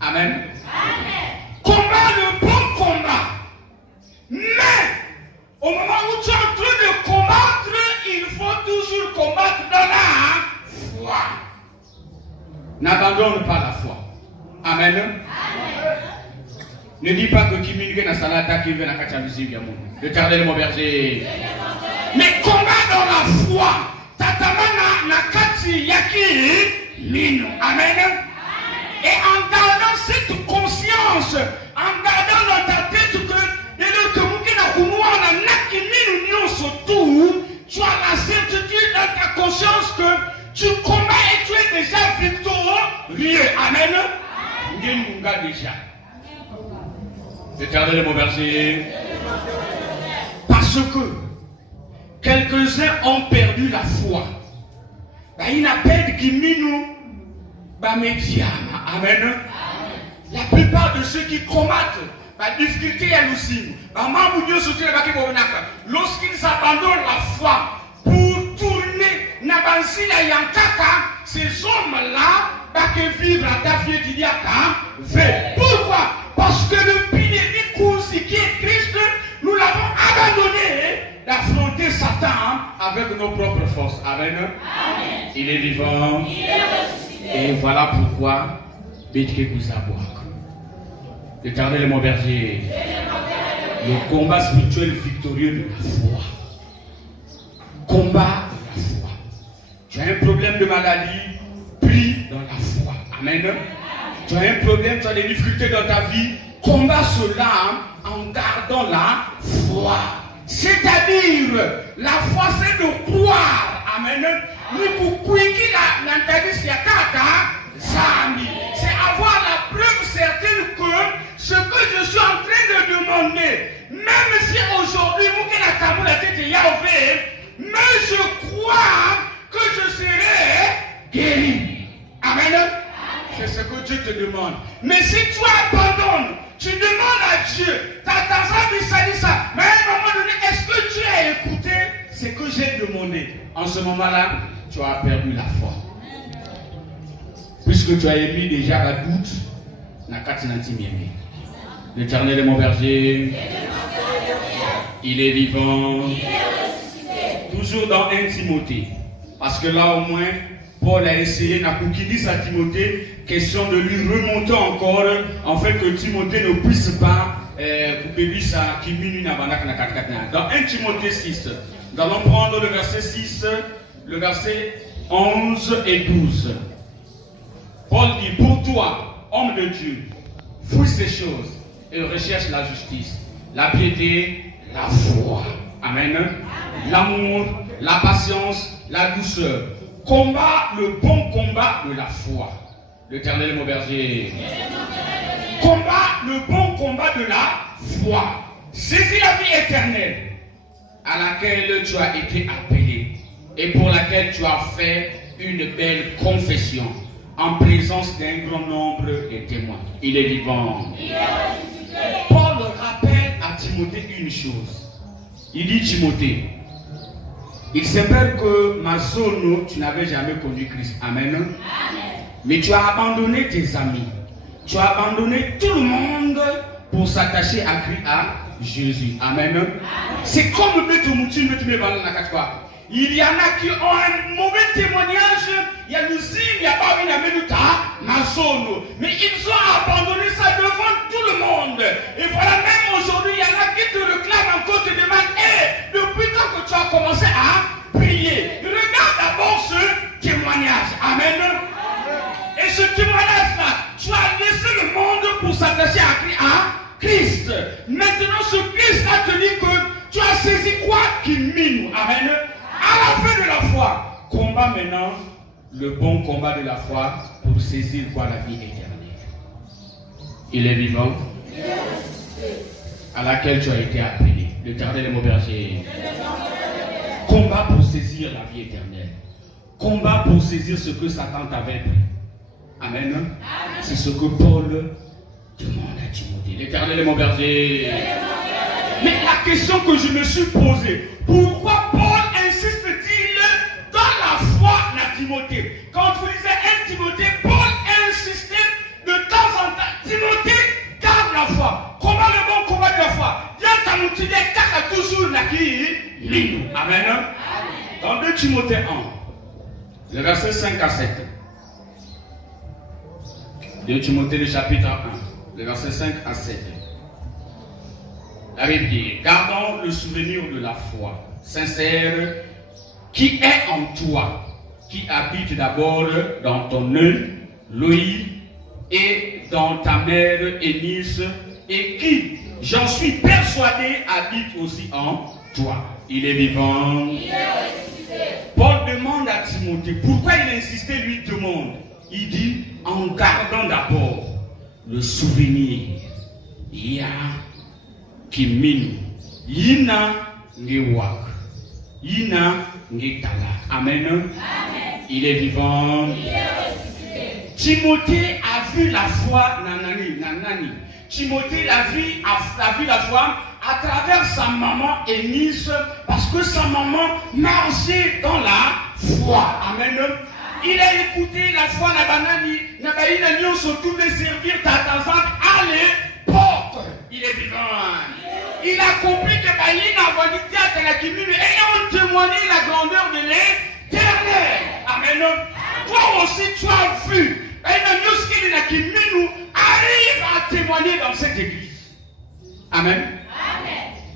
Amen. Combat le bon combat. Mais, au moment où tu es en train de combattre, il faut toujours combattre dans la foi. N'abandonne pas la foi. Amen. Ne dis pas que Kiminke n'a salata qui vient à Kachamisi. L'éternel est mon berger. Mais combat dans la foi. Tatamana nakati yaki mino. Amen. Et en gardant cette conscience, en gardant dans ta tête que tu as la certitude dans ta conscience que tu combats et tu es déjà victorieux. Amen. Déjà. L'éternel est mon berger. Parce que quelques-uns ont perdu la foi. Il n'a pas de Kimino. Amen. La plupart de ceux qui combattent la difficulté est aussi. Lorsqu'ils abandonnent la foi pour tourner Nabansila Yankaka, ces hommes-là vont vivre à Tafietidiaka. Pourquoi? Parce que le pilier du Kousi qui est Christ, nous l'avons abandonné d'affronter Satan avec nos propres forces. Amen. Il est vivant. Et voilà pourquoi l'Éternel est mon berger. Le combat spirituel victorieux de la foi. Combat de la foi. Tu as un problème de maladie, prie dans la foi. Amen. Tu as un problème, tu as des difficultés dans ta vie, combat cela en gardant la foi. C'est-à-dire, la foi c'est de croire. Amen. C'est avoir la preuve certaine que ce que je suis en train de demander, même si aujourd'hui, mais je crois que je serai guéri. Amen. C'est ce que Dieu te demande. Mais si tu abandonnes, tu demandes à Dieu, mais à un moment donné, est-ce que tu as écouté ce que j'ai demandé? En ce moment-là, tu as perdu la foi. Puisque tu as émis déjà la doute, l'Éternel est mon berger, il est vivant, toujours dans 1 Timothée. Parce que là au moins, Paul a essayé, qu'il dise à Timothée, question de lui remonter encore, en fait que Timothée ne puisse pas dans 1 Timothée 6, nous allons prendre le verset 6, le verset 11 et 12. Paul dit, pour toi, homme de Dieu, fouille ces choses et recherche la justice, la piété, la foi. Amen. L'amour, la patience, la douceur. Combat le bon combat de la foi. L'Éternel est mon berger. Combat le bon combat de la foi. Saisis la vie éternelle à laquelle tu as été appelé et pour laquelle tu as fait une belle confession en présence d'un grand nombre de témoins. Il est vivant. Paul rappelle à Timothée une chose. Il dit, Timothée, il s'avère que ma zone, tu n'avais jamais connu Christ. Amen. Mais tu as abandonné tes amis. Tu as abandonné tout le monde pour s'attacher à Jésus. Amen. C'est comme il y en a qui ont un mauvais témoignage. Il y a il y a pas une mais ils ont abandonné ça devant tout le monde. Et voilà, même aujourd'hui, il y en a qui te réclament encore, te demandent, depuis quand que tu as commencé à prier, regarde d'abord ce témoignage. Amen. Et ce témoignage-là, tu as laissé le monde pour s'attacher à Christ. Maintenant, ce Christ-là te dit que tu as saisi quoi qui mine. Amen. À la fin de la foi, combat maintenant le bon combat de la foi pour saisir quoi? La vie éternelle. Il est vivant, à laquelle tu as été appelé. L'Éternel est mon berger. Combat pour saisir la vie éternelle. Combat pour saisir ce que Satan t'avait pris. Amen. C'est ce que Paul demande à Timothée. L'Éternel est mon berger. Mais la question que je me suis posée, pourquoi Paul insiste-t-il dans la foi à Timothée? Quand vous lisez 1 Timothée, Paul insistait de temps en temps. considère qu'il y a toujours qui. Amen. Dans 2 Timothée 1, le verset 5 à 7. 2 Timothée, le chapitre 1, le verset 5 à 7. La Bible dit, gardons le souvenir de la foi sincère qui est en toi, qui habite d'abord dans ton œil, l'ouïe, et dans ta mère Eunice, et qui, j'en suis persuadé, habite aussi en toi. Il est vivant. Paul demande à Timothée, pourquoi il insistait, lui demande. Il dit, en gardant d'abord le souvenir. Ya Kiminu. Yina Ngewak. Yina Ngetala. Amen. Il est vivant. Timothée a vu la foi, nanani. Timothée a vu la foi à travers sa maman Eunice, parce que sa maman marchait dans la foi. Amen. Il a écouté la foi il a surtout de servir Tatazan à l'époque. Il est vivant. Il a compris que ayant témoigné la grandeur de l'Éternel. Amen. Toi aussi tu as vu. Arrive à témoigner dans cette église. Amen.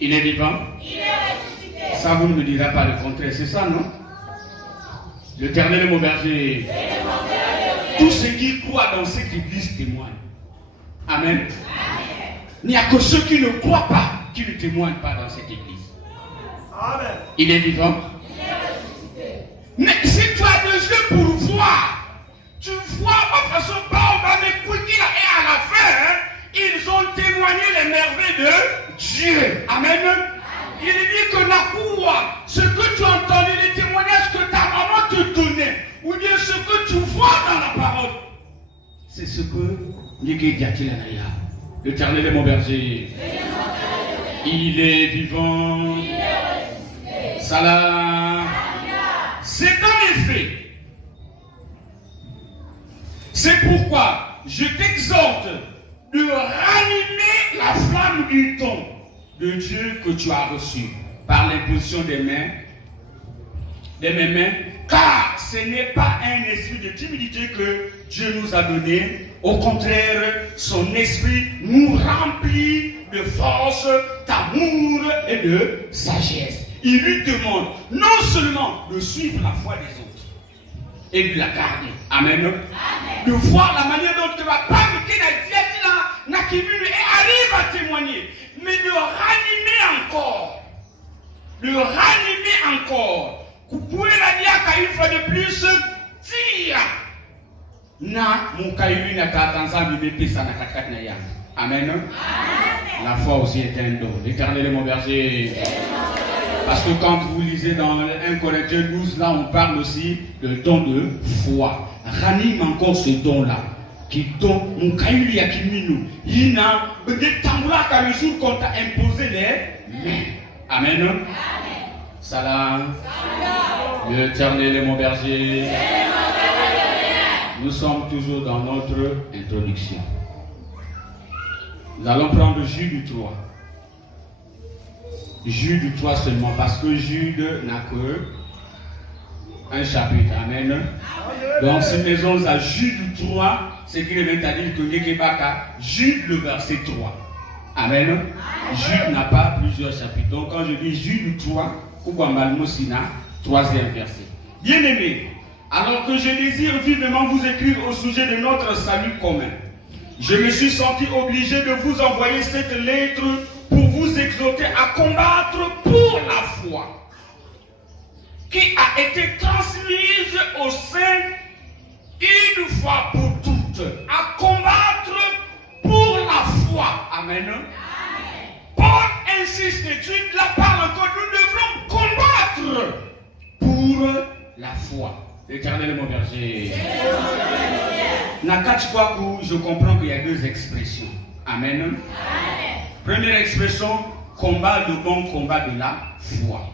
Il est vivant. Il est ressuscité. Ça vous ne me direz pas le contraire, c'est ça, non? L'Éternel est mon berger. Tous ceux qui croient dans cette église témoignent. Amen. Il n'y a que ceux qui ne croient pas qui ne témoignent pas dans cette église. Amen. Il est vivant. Il est ressuscité. Mais si tu as des yeux pour voir, tu vois de façon pas m'écouter et à la fin, ils ont témoigné les merveilles de Dieu. Amen. Il dit que la cour, ce que tu as entendu, les témoignages que ta maman te donnait, ou bien ce que tu vois dans la parole, c'est ce que l'Éternel est mon berger. Il est vivant. Salam. C'est en effet. C'est pourquoi je t'exhorte de ranimer la flamme du don de Dieu que tu as reçu par l'imposition des mes mains, car ce n'est pas un esprit de timidité que Dieu nous a donné. Au contraire, son esprit nous remplit de force, d'amour et de sagesse. Il lui demande non seulement de suivre la foi des autres et de la garder. Amen. De voir la manière dont tu vas pas et arrive à témoigner, mais de ranimer encore. De ranimer encore. Vous pouvez la dire qu'une fois de plus, tire. Na mon caillou n'a qu'à attendre de ça na kakat na yam. Amen. La foi aussi est un don. L'Éternel est mon berger. Parce que quand vous lisez dans 1 Corinthiens 12, là on parle aussi de don de foi. Ranime encore ce don-là. Qui don mon caillou y a qui minou. Il n'a des tambours qu'à le jour qu'on t'a imposé les mains. Amen. Salam. L'Éternel est mon berger. Nous sommes toujours dans notre introduction. Nous allons prendre Jude 3. Jude 3 seulement, parce que Jude n'a que un chapitre. Amen. Donc si nous sommes à Jude 3, c'est qu'il est à dire que Jude le verset 3. Amen. Jude n'a pas plusieurs chapitres. Donc quand je dis Jude 3, troisième verset. Bien-aimés, alors que je désire vivement vous écrire au sujet de notre salut commun, je me suis senti obligé de vous envoyer cette lettre pour vous exhorter à combattre pour la foi qui a été transmise au sein une fois pour toutes. À combattre pour la foi. Amen. Paul insiste, Dieu la parle encore, nous devrons combattre pour la foi. L'Éternel est mon berger. Nakachkwaku, je comprends qu'il y a deux expressions. Amen. Première expression, combat, le bon combat de la foi.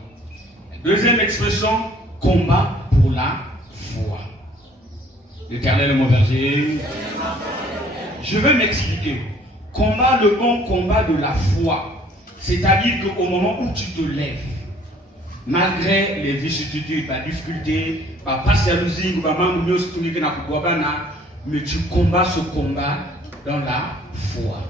Deuxième expression, combat pour la foi. L'Éternel est mon berger. Je vais m'expliquer. Combat, le bon combat de la foi. C'est-à-dire qu'au moment où tu te lèves, malgré les vicissitudes, la difficulté, mais tu combats ce combat dans la foi.